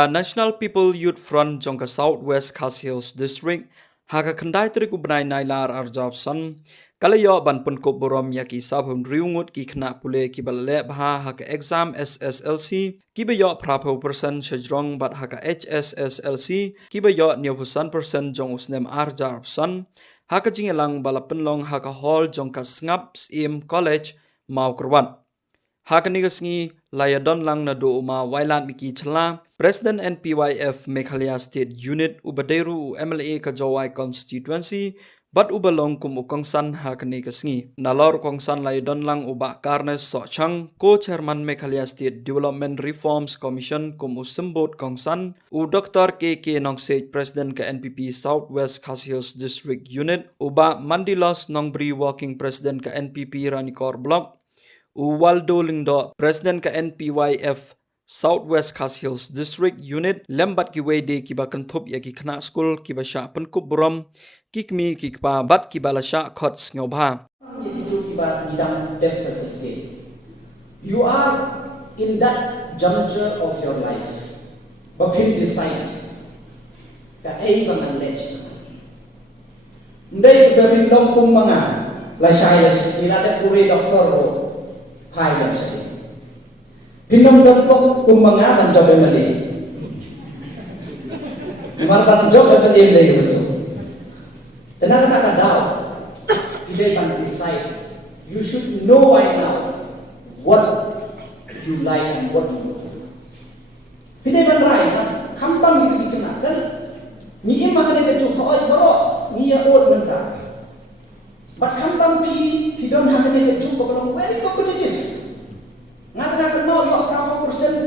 The National People Youth Front Jongka Southwest Khas Hills District haka kendai teri kubnai nailar arjab san kalayo ban pun ko borom ya ki sabhum riungut ki khna pule ki balle bha haka exam SSLC ki bayo prapo person shajrong bat haka HSSLC ki bayo nyobusan person jong usnem arjab san haka jingelang balapen long haka hall jongka ngap im college mau kurwan haka nigasngi layadon lang na do uma wailan miki chla President NPYF Meghalaya State Unit ubaderu MLA Kajawai constituency but ubalong kum ukongsan haka nigasngi nalor kongsan layadon lang uba Karnes Sochang co-chairman Meghalaya State Development Reforms Commission kum usembot kongsan u Dr. KK Nongsej President ke NPP Southwest Khas Hills District Unit uba Mandilos Nongbri Working President ke NPP Ranikor Block Waldo Lingdo, President ka NPYF Southwest Khas Hills District Unit, lembat ki wede ki ba kanthop ya ki khna school ki ba sha pen kup buram ki kmi ki pa bat ki bala sha khot sngoba. You are in that juncture of your life. Bapin decide ka ay ka manage. Ndai bapin long pung mga la shaya sila de pure doktor ho. Hai yang saya. Pinam doktor kumanga menjawab meli. Marpat jawab meli lagi besok. Tenang tak ada. Kita can decide. You should know by now what you like and what you don't. Kita can right. Kampang itu dikenal kan. Ni emang ada kecuali baru ni ya old mentah. But kampang pi don't have any job because very competitive. Ngata no you are percent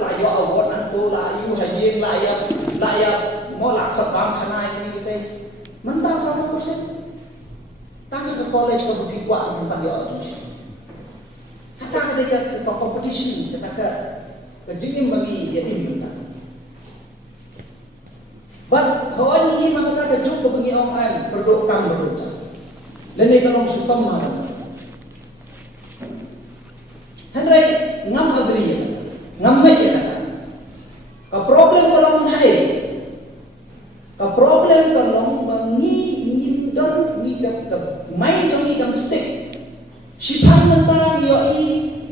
la you award anto la you hayeng la ya mo la khat bam khana ni te mentah berapa persen tapi ke college ko di kwa mo pa yo kata dia ke competition kata ke jingim bagi ya ini but kawan ini maka ke job ko bagi orang produk kam berusaha Lene kalong sutam mana? Henry ngam agri, ngam macam apa? Ka problem kalong hai, ka problem kalong ni don ni ka main jong ni kam stick. Sipan mentang yo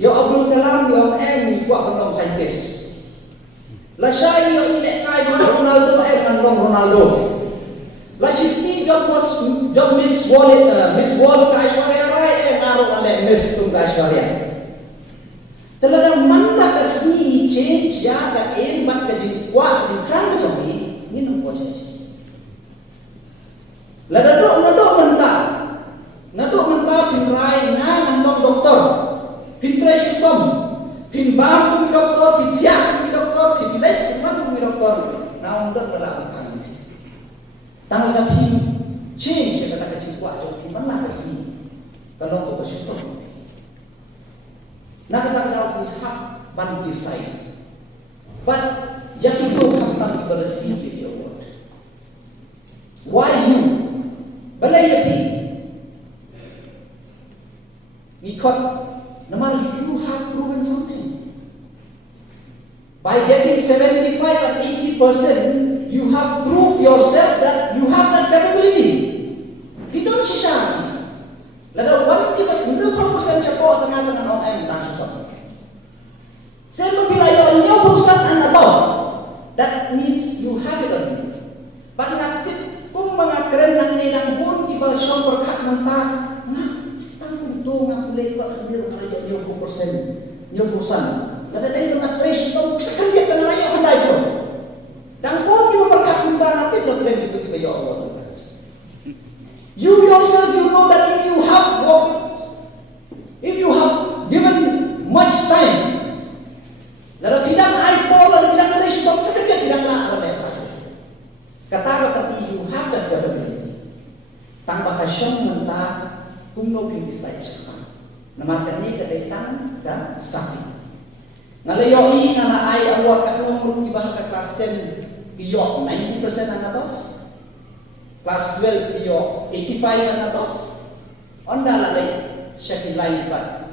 Abdul Kalam yo ni kuat kalong scientist. Lasai yo ni kai Ronaldo kalong Ronaldo. Lasisni job Miss World ka Aishwarya Rai naruh oleh Miss tu ka Aishwarya. Teladang mana kasni change ya ka mat ka jingkwa jingkran ka jomi ni nom proses. Ladadok mentah pin rai na ngandong doktor. Pin trai sukom. Pin bam pun doktor, pin tiak pun doktor, pin lek pun man pun doktor. Na undang dalam kan. Tang kapi change kata kecil kuat tu mana kasih kalau kau bersyukur nak kata kau hak ban decide but yang itu hampa bersih video word why you balai api ikut nama you have proven something by getting 75 or 80%. You have proved yourself that you have that capability. Kita sisa. Lalu one kita 90% cepat tengah-tengah orang yang suka. Saya bila you 90% and above, that means you have it on you. Pangatip kung mga keren ng ninang pun iba siyang berkat mentah. Tanggung tu nga kulay ko ang biro kaya 90%. Lalu dari mga trace ito, sekali ka na layo ang dayo. Dan kau tidak berkat nanti problem itu kita ya Allah. You yourself you know that if you have given much time, lalu bidang iPhone lalu bidang Facebook sekejap bidang nak boleh kasus. Kata tapi you have that capability. Tanpa kasyong mentah kuno criticize sekarang. Nama kini kedatang dan starting. Ngalayoi ngana ay award katulong ibang ka class 10 iyo 90% and above. Class 12 iyo 85 and above. Onda lalay siya kilay pat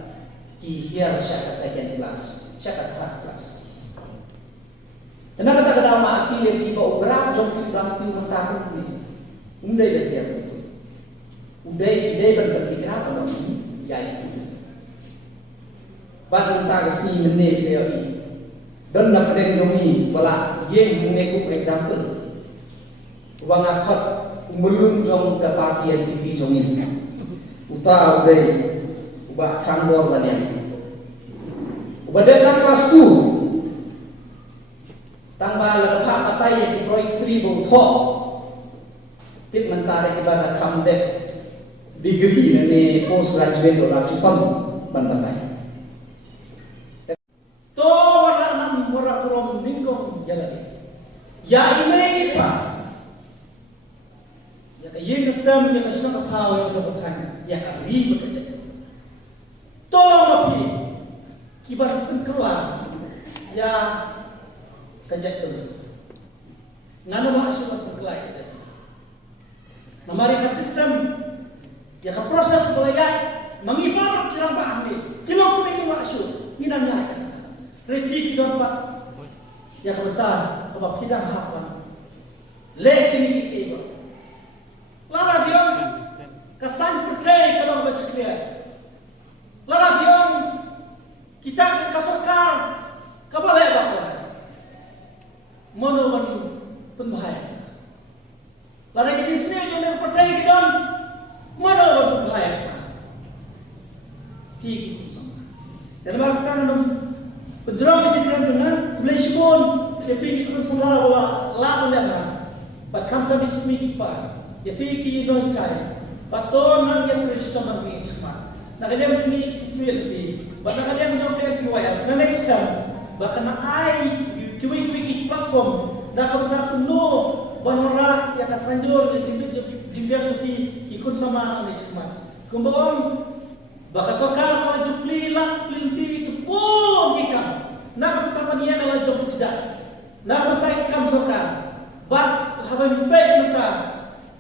ki here siya ka second class, siya ka third class. Tenang kata kata mati yang tiba ugraf jom ugraf tu mengtaruh ni. Undai bertiap itu. Undai berarti kenapa dong? Ya itu. Bad mentah kesini menit dia ini. Dan dapat ekonomi bala yang menekuk example. Ubang akhat umbulun jong ke parti NPP jong ini. Uta udah ubah transport banyak. Ubah datang kelas 2. Tambah lepas katai yang di proyek 3 bautok. Tip mentara ibarat kamdek degree dari postgraduate dolar cutam bantai. To wala nam wala kurom ningkong jalan. Ya ime pa. Ya kayen kesem ya kasna pathaw ya bukan ya kari bekerja. To mapi kibar pun keluar ya kerja tu. Ngano masuk terkelai kerja. Namari ka sistem ya ka proses belajar mengibang kirang pahami kilo ko ni masuk minamnya repeat dapat ya ka betul ka pidang hakwan le kini kita lara biong kasan perkai kalau baca clear lara biong kita kasokar kabale bakal mono bagi penbahaya lara kita sini yang perkai kita mono berbahaya higi sama dalam artian penjerang kejadian dengan Malaysia dia pergi ke semua bola lawan dia bahkan kami kipa dia pergi ke kai paton yang Kristen bagi semua nak kalian ini lebih bahkan kalian jom ke riwayat nah next time bahkan ai kiwi platform dah kamu dah penuh banora yang kasanjur yang jimbiar lebih ikut sama ni cuma kumbang bahkan sokal kalau jupli lah limpi tepung ikan nak bertanya kalau jom tidak nak bertanya ikan sokal bat habis baik mereka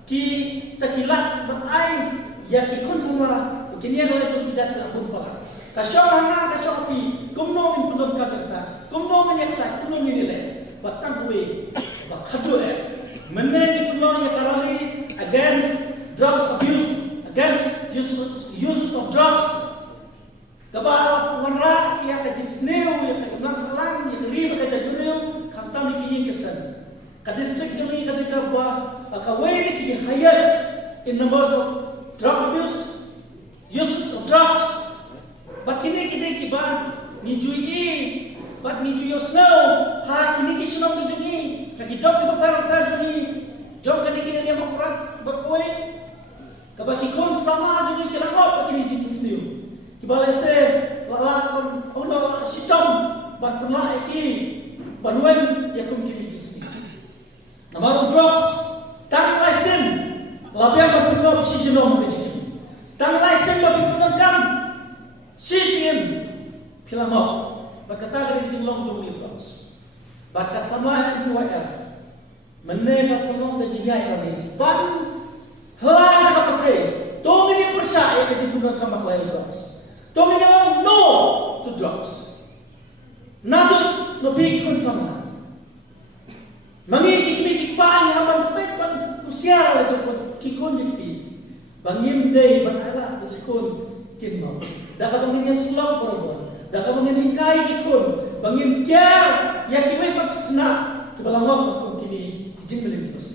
ki takilat berai ya ikut sama kini kalau jom tidak tidak pun pala kasih hanga kasih api kumnong pun kata kumnong yang sah kumnong ini le batang kue bakadu mengenai kumnong yang karali against drugs abuse against uses of drugs kabal warna ia kajin sneu ia kajin selang ia riba kajin dunia kata mikir kesan ka district jami ketika buat kawai ni highest in numbers of drug abuse uses of drugs but kini kita kiba ni jui but ni jui snow ha kini kisno ni jui kaki dok ni per jui jom kini kita dia makurat berpoin kabaki kon sama jui kila ngop kini jui snow kibalese lalakon ono sitom bat punla iki banwen yakum kini jui namaru drugs tang license labia berpunok si jenom beji tang license lebih punokam si jim pilamok berkata dari jenglong jumli drugs bat kasama yang UIF menega punok dan jigai kali ban helas kapakai tong ini percaya ke punokam maklai drugs tong ini no to drugs nadut lebih kun sama mangikik pang haman pet ban usia la jepot kikon dikti bangim dei ban ala kikon kinmo da ka bangin slow porobon da ka bangin kai kikon bangim kya ya kibai pat na kibalangok ko kini jingling bus